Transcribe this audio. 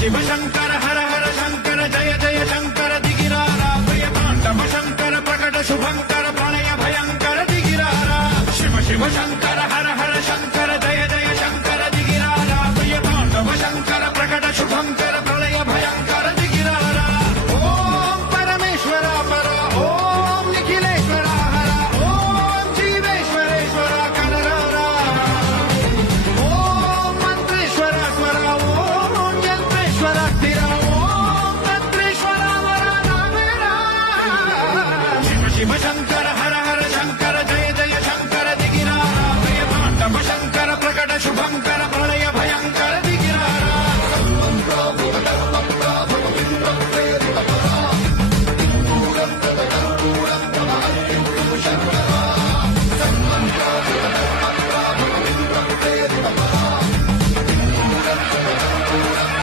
शिव शंकर हर हर शंकर जय जय शंकर दिगिरारा भय तांडव शंकर प्रकट शुभंकर प्रणय भयंकर दिगिरारा शिव शिव शंकर